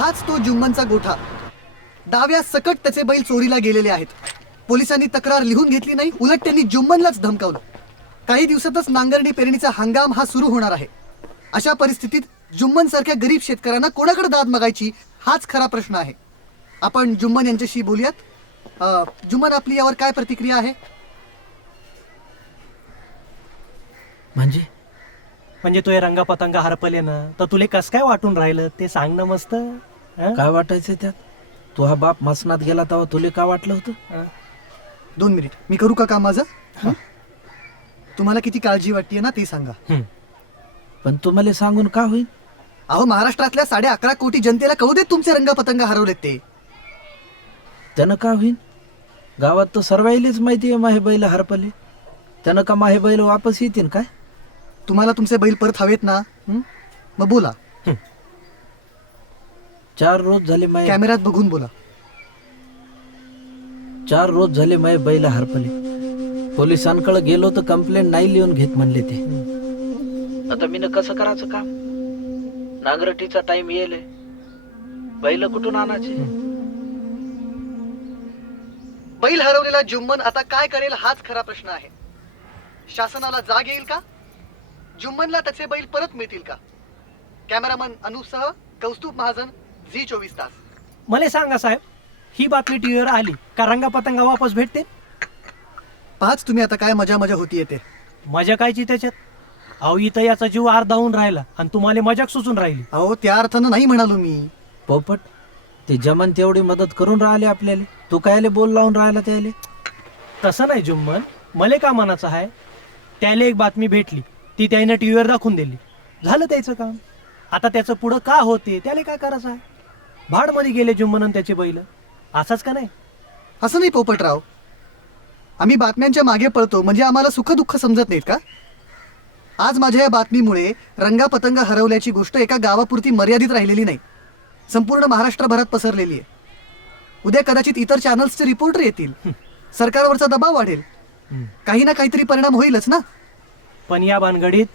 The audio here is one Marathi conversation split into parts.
हाच तो जुम्मनचा गोठा. डाव्या सकट त्याचे बैल चोरीला गेलेले आहेत. पोलिसांनी तक्रार लिहून घेतली नाही, उलट त्यांनी जुम्मनलाच धमकावलं. काही दिवसातच नांगरणी पेरणीचा हंगाम हा सुरू होणार आहे. अशा परिस्थितीत जुम्मन सारख्या गरीब शेतकऱ्यांना कोणाकडे दाद मागायची हाच खरा प्रश्न आहे. आपण जुम्मन यांच्याशी बोलूयात. जुम्मन, आपली यावर काय प्रतिक्रिया आहे? म्हणजे तो रंगापतंग हरपले ना, तर तुले कस काय वाटून राहिलं ते सांग ना मस्त. काय वाटायचं त्यात? तो हा बाप मसनात गेला तेव्हा तुले काय वाटलं होतं? 2 मिनिट, मी करू का काम माझं? तुम्हाला किती काळजी वाटते ना ते सांगा. पण तुम्हाला सांगून का होईल? अहो, महाराष्ट्रातल्या 11.5 कोटी जनतेला कळू देत तुमचे रंगपतंग हरवलेत ते. त्यानं का होईल? गावात तर सर्वाईलेच माहिती आहे माहे बैल हरपले. त्यानं का माहे बैल वापस येतील काय? तुम्हाला तुमचे बैल परत हवेत ना? मग बोला. 4 रोज झाले माहे कॅमेऱ्यात बघून बोला. 4 रोज झाले माहे बैल हरपले. पोलिसांकडे गेलो तर कंप्लेंट नाही लिहून घेत म्हणले ते. आता मी कसं करायचं काम? नांगरटीचा टाइम येईल, बैल कुठून आणायचे? बैल हरवलेला जुम्मन आता काय करेल हाच खरा प्रश्न आहे. शासनाला जाग येईल का? जुम्मनला त्याचे बैल परत मिळतील का? कॅमेरामन अनुपसह कौस्तुभ महाजन, झी 24 तास. मला सांगा साहेब, ही बातमी टीव्हीवर आली का रंगापतंगा वापस भेटते? पाच तुम्ही आता काय मजा मजा होती येते. मजा कायची त्याच्यात? अहो, इथं याचा जीव अर्धा होऊन राहिला आणि तुम्हाला मजाक सुचून राहिली. अहो, त्या अर्थानं नाही म्हणालो मी. पोपट, ते जमन तेवढी मदत करून राहिले आपल्याला. तू कायले बोल लावून राहिला त्याले? तसं नाही जुम्मन, मले का मनाचं आहे, त्याला एक बातमी भेटली, ती त्याने टीव्हीवर दाखवून दिली, झालं त्याचं काम. आता त्याचं पुढं का होते त्याला काय करायचं आहे? भाडमध्ये गेले जुम्मन आणि त्याचे बैल, असंच का नाही? असं नाही पोपटराव, आम्ही बातम्यांच्या मागे पळतो म्हणजे आम्हाला सुख दुःख समजत नाहीत का? आज माझ्या या बातमीमुळे रंगापतंग हरवल्याची गोष्ट एका गावापुरती मर्यादित राहिलेली नाही, संपूर्ण महाराष्ट्रभरात पसरलेली आहे. उद्या कदाचित इतर चॅनल्सचे रिपोर्टर येतील, सरकारवरचा दबाव वाढेल, काही ना काहीतरी परिणाम होईलच ना. पण या भानगडीत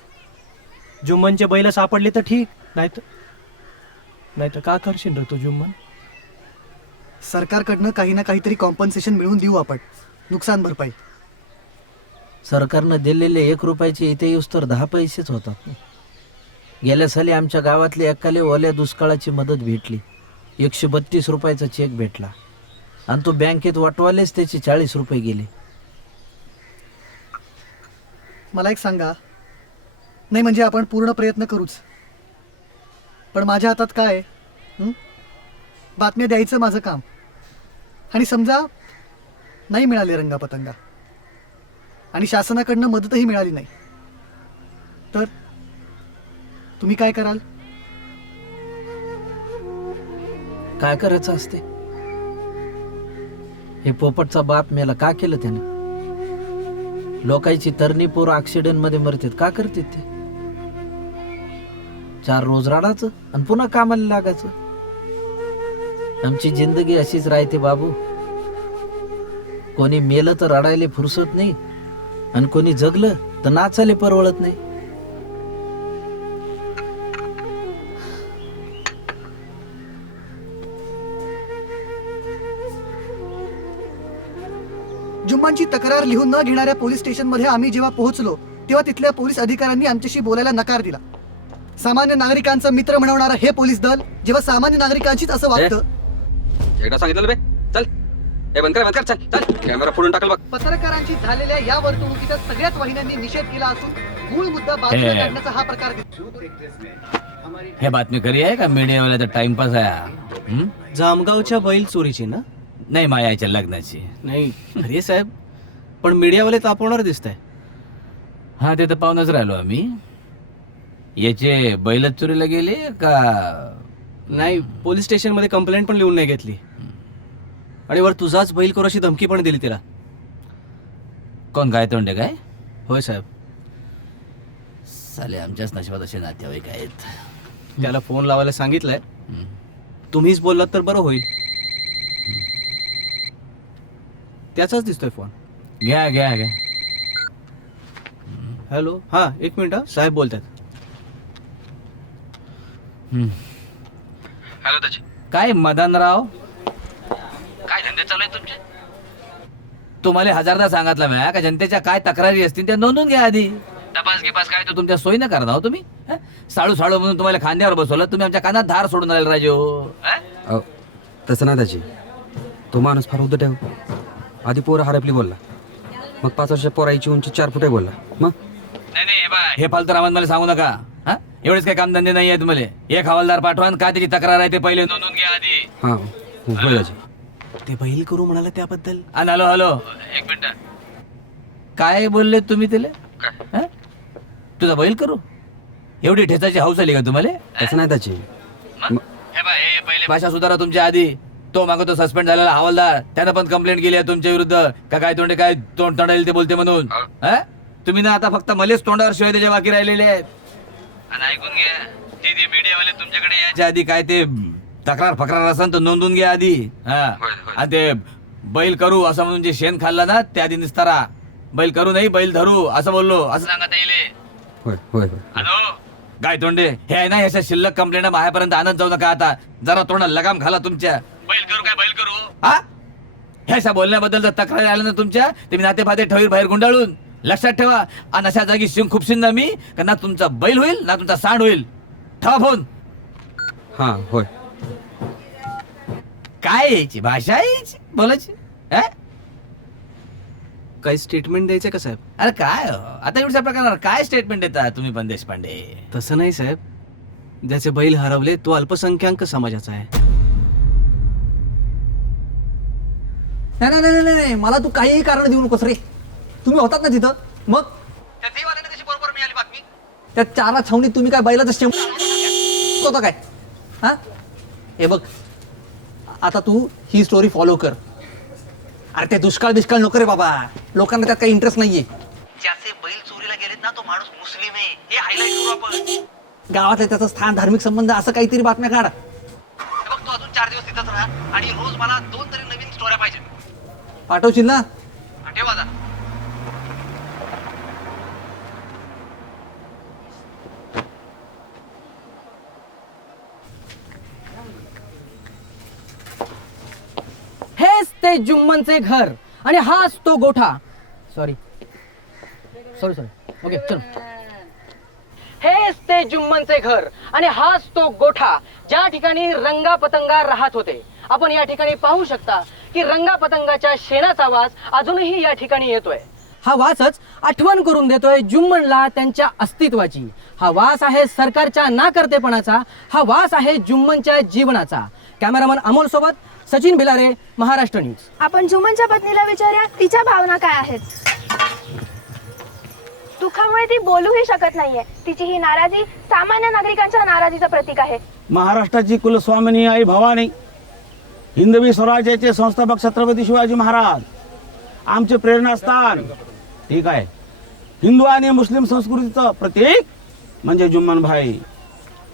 जुम्मनचे बैल सापडले तर ठीक, नाही तर का करशील रे तू जुम्मन? सरकारकडनं काही ना काहीतरी कॉम्पन्सेशन मिळवून देऊ आपण, नुकसान भरपाई. सरकारनं दिलेले 1 रुपयाचे इथे येऊस तर 10 पैसेच होतात. गेल्या साली आमच्या गावातल्या एकाले ओल्या दुष्काळाची मदत भेटली. 132 रुपयाचा चेक भेटला आणि तो बँकेत वाटवालेच त्याचे 40 रुपये गेले. मला एक सांगा, नाही म्हणजे आपण पूर्ण प्रयत्न करूच, पण माझ्या हातात काय आहे? बातम्या द्यायचं माझं काम. आणि समजा नाही मिळाले रंगापतंगा आणि शासनाकडनं मदतही मिळाली नाही, तर तुम्ही काय कराल? काय करायचं असते? हे पोपटचा बाप मेला का केलं त्यानं? लोकांची तरणी पोरं ऍक्सिडेंट मध्ये मरतात का करतात ते? 4 रोज राडायचं आणि पुन्हा कामाला लागायचं. आमची जिंदगी अशीच राहते बाबू. कोणी मेलं तर रडायला फुरसत नाही आणि कोणी जगलं तर नाचायला परवडत नाही. जुम्मनची तक्रार लिहून न घेणाऱ्या पोलीस स्टेशनमध्ये आम्ही जेव्हा पोहोचलो तेव्हा तिथल्या पोलीस अधिकाऱ्यांनी आमच्याशी बोलायला नकार दिला. सामान्य नागरिकांचा मित्र म्हणवणारा हे पोलीस दल जेव्हा सामान्य नागरिकांचीच असं वागतं. एकदा सांगितलं बे, चल हे बंद कर, चल चल, कॅमेरा फोडून टाकल बघ. पत्रकारांची झालेल्या या वर्तणुकीचा सगळ्याच वाहिन्यांनी निषेध केला असून मूळ मुद्दा बाजूला काढण्याचा हा प्रकार दिसतो. हे बातमी खरी आहे का मीडियावाल्याचा टाइमपास आहे? जामगावच्या बैल चोरीची ना? नाही, मायाच्या लग्नाची. नाही खरी साहेब, पण मीडियावाले तापवणार दिसत आहे. हा, ते तर पाहूनच राहिलो आम्ही. याचे बैलच चोरीला गेले का? नाही, पोलीस स्टेशनमध्ये कंप्लेंट पण लिहून नाही घेतली आणि वर तुझाच बैल करू अशी धमकी पण दिली तिला. कोण काय तोंडे काय? होय साहेब, साले आमच्याच नशिबात असे नातेवाईक आहेत. त्याला फोन लावायला सांगितलंय. तुम्हीच बोललात तर बरं होईल. त्याचाच दिसतोय फोन. घ्या घ्या घ्या. हॅलो, हां 1 मिनिट, साहेब बोलतात. हॅलो त्याची काय मदनराव, काय धंदे चालू आहे तुमचे? तुम्हाला हजारदा सांगितलं मी का जनतेच्या काय तक्रारी असतील त्या नोंदून घ्या आधी. तपास गिपास काय तो तुमच्या सोयीनं करता हो तुम्ही. साळू साळू म्हणून तुम्हाला खांद्यावर बसवलं, तुम्ही आमच्या कानात धार सोडून राहिले राजू. अहो, तसं नाही त्याची. तो माणूस फार उद्धट आहे. आधी पोरं हरपली बोलला, मग 5 वर्ष पोराईची उंची 4 फुटे बोलला. मग नाही नाही, हे फालतू रामान मला सांगू नका. हा, एवढेच काही कामधंदे नाही आहेत तुम्हाला. एक हवालदार पाठवा आणि काय त्याची तक्रार आहे ते पहिले नोंदवून घ्या आधी. हां होय दाजी. ते बैल करू म्हणाले त्याबद्दल. आणि हॅलो हॅलो, एक मिनिट. काय बोलले तुम्ही त्याला? हा? तुझा बैल करू? एवढी ठेचाची हौस आली का तुम्हाला? तसं नाही त्याची. हे पहिले भाषा सुधारा तुमच्या आधी. तो मागतो सस्पेंड झालेला हवालदार, त्यानं पण कंप्लेंट केली आहे तुमच्या विरुद्ध. काय तोंडे काय तोंड तोंडाईल ते बोलते म्हणून. हा? तुम्ही ना आता फक्त मलेच तोंडावर शिवाय त्याच्या बाकी राहिलेले आहेत. आणि ऐकून घ्या, ते मीडियावाले तुमच्याकडे यायच्या आधी काय ते तक्रार फक्रार असेल तर नोंदून घ्या आधी. हा, आणि ते बैल करू असं म्हणून जे शेण खाल्लं ना त्या आधी निस्तारा. बैल करू नाही बैल धरू असं बोललो असं सांगत येईल. होय होय होय. हॅलो काय तोंडे, हे आहे ना अशा शिल्लक कंप्लेंट माझ्यापर्यंत आणत जाऊ नका. आता जरा तोंडाला लगाम घाला तुमच्या. बैल करू काय बैल करू? हा, ह्या अशा बोलण्याबद्दल जर तक्रार आल्या ना तुमच्या, तुम्ही नाते फाते ठेवी बाहेर गुंडाळून लक्षात ठेवा. आणि अशा जागी शिंग खुपशीन ना मी, का ना तुमचा बैल होईल ना तुमचा सांड होईल. ठेवा फोन. हां होय. काय यायची भाषा यायची बोलायची? हा? काही स्टेटमेंट द्यायचं का साहेब? अरे काय हो, आता एवढ्या प्रकारावर काय स्टेटमेंट देता तुम्ही पण देशपांडे? तसं नाही साहेब, ज्याचे बैल हरवले तो अल्पसंख्याक समाजाचा आहे. नाही नाही नाही नाही, मला तू काहीही कारण देऊ नकोस रे. तुम्ही होतात ना तिथं, मग त्या देवाने कशी बरोबर मिळाली बातमी? त्या 4 छावणीत तुम्ही काय बैलाचं शेम होतं काय? हा, हे बघ, आता तू ही स्टोरी फॉलो कर. अरे ते दुष्काळ बिष्काळ नको रे बाबा, लोकांना त्यात काही इंटरेस्ट नाहीये. ज्याचे बैल चोरीला गेलेत ना तो माणूस मुस्लिम आहे, हे हायलाइट करू आपण. गावातले त्याचं स्थान, धार्मिक संबंध, असं काहीतरी बातम्या काढ. बघ तू अजून 4 दिवस तिथंच राहा आणि रोज मला 2 तरी नवीन स्टोऱ्या पाहिजे. पाठवशील ना? ठेवा आता. हेच ते जुम्मनचे घर आणि हाच तो गोठा. सॉरी ओके चल. हेच ते जुम्मनचे घर आणि हाच तो गोठा ज्या ठिकाणी रंगा पतंगा राहत होते. आपण या ठिकाणी पाहू शकता की रंगा पतंगाच्या शेणाचा वास अजूनही या ठिकाणी येतोय. हा वासच आठवण करून देतोय जुम्मनला त्यांच्या अस्तित्वाची. हा वास आहे सरकारच्या नाकर्तेपणाचा. हा वास आहे जुम्मनच्या जीवनाचा. कॅमेरामन अमोल सोबत सचिन बिलारे, महाराष्ट्र न्यूज. आपण जुम्मनच्या पत्नीला विचारूया तिच्या भावना काय आहेत. दुःखामुळे ती बोलूही शकत नाहीये. तिची ही नाराजी सामान्य नागरिकांच्या नाराजीचं प्रतीक आहे. महाराष्ट्राची कुलस्वामिनी आई भवानी, हिंदवी स्वराज्याचे संस्थापक छत्रपती शिवाजी महाराज आमचे प्रेरणास्थान. ठीक आहे, हिंदू आणि मुस्लिम संस्कृतीचं प्रतीक म्हणजे जुम्मन भाई.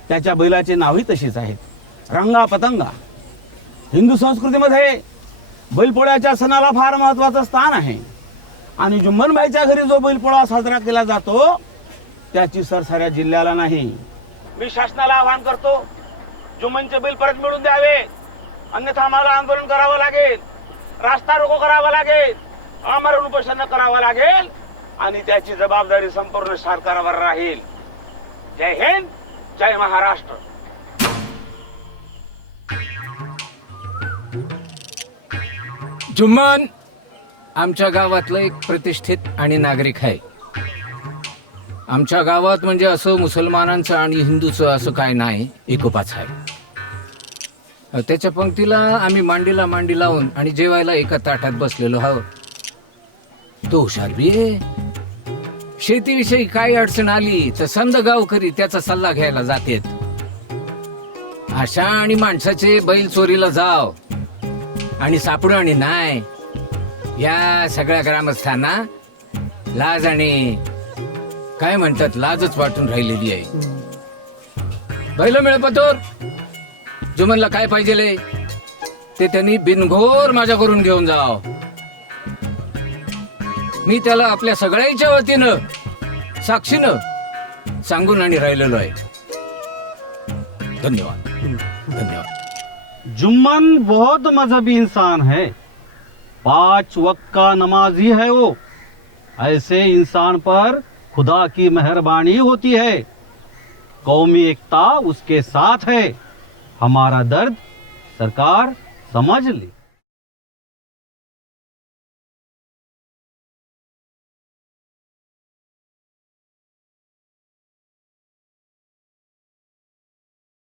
त्याच्या बैलाचे नावही तशीच आहेत, रंगा पतंगा. हिंदू संस्कृतीमध्ये बैलपोळ्याच्या सणाला फार महत्त्वाचं स्थान आहे आणि जुम्मनबाईच्या घरी जो बैलपोळा साजरा केला जातो त्याची सर साऱ्या जिल्ह्याला नाही. मी शासनाला आवाहन करतो, जुम्मनचे बैल परत मिळून द्यावे, अन्यथा आम्हाला आंदोलन करावं लागेल, रास्ता रोको करावा लागेल, आमरण उपोषण करावं लागेल आणि त्याची जबाबदारी संपूर्ण सरकारवर राहील. जय हिंद, जय महाराष्ट्र. जुम्मन आमच्या गावातलं एक प्रतिष्ठित आणि नागरिक आहे. आमच्या गावात म्हणजे असं मुसलमानांचं आणि हिंदूचं असं काय नाही, एकोपाच आहे. त्याच्या पंक्तीला आम्ही मांडीला मांडी लावून आणि जेवायला एका ताटात बसलेलो आहोत. तो हुशार बी आहे. शेतीविषयी काही अडचण आली तर समद गावकरी त्याचा सल्ला घ्यायला जातेत. अशा आणि माणसाचे बैल चोरीला जाव आणि सापडू आणि नाही, या सगळ्या ग्रामस्थांना लाज आणि काय म्हणतात लाजच वाटून राहिलेली आहे. बैल मिळपतोर जुम्मनला काय पाहिजे ते त्यांनी बिनघोर माझ्याकडून घेऊन जाव. मी त्याला आपल्या सगळ्यांच्या वतीनं साक्षीनं सांगून आणि राहिलेलो आहे. धन्यवाद. धन्यवाद. जुम्मन बहुत मजहबी इंसान है, 5 वक्त का नमाजी है वो। ऐसे इंसान पर खुदा की मेहरबानी होती है। कौमी एकता उसके साथ है। हमारा दर्द सरकार समझ ले।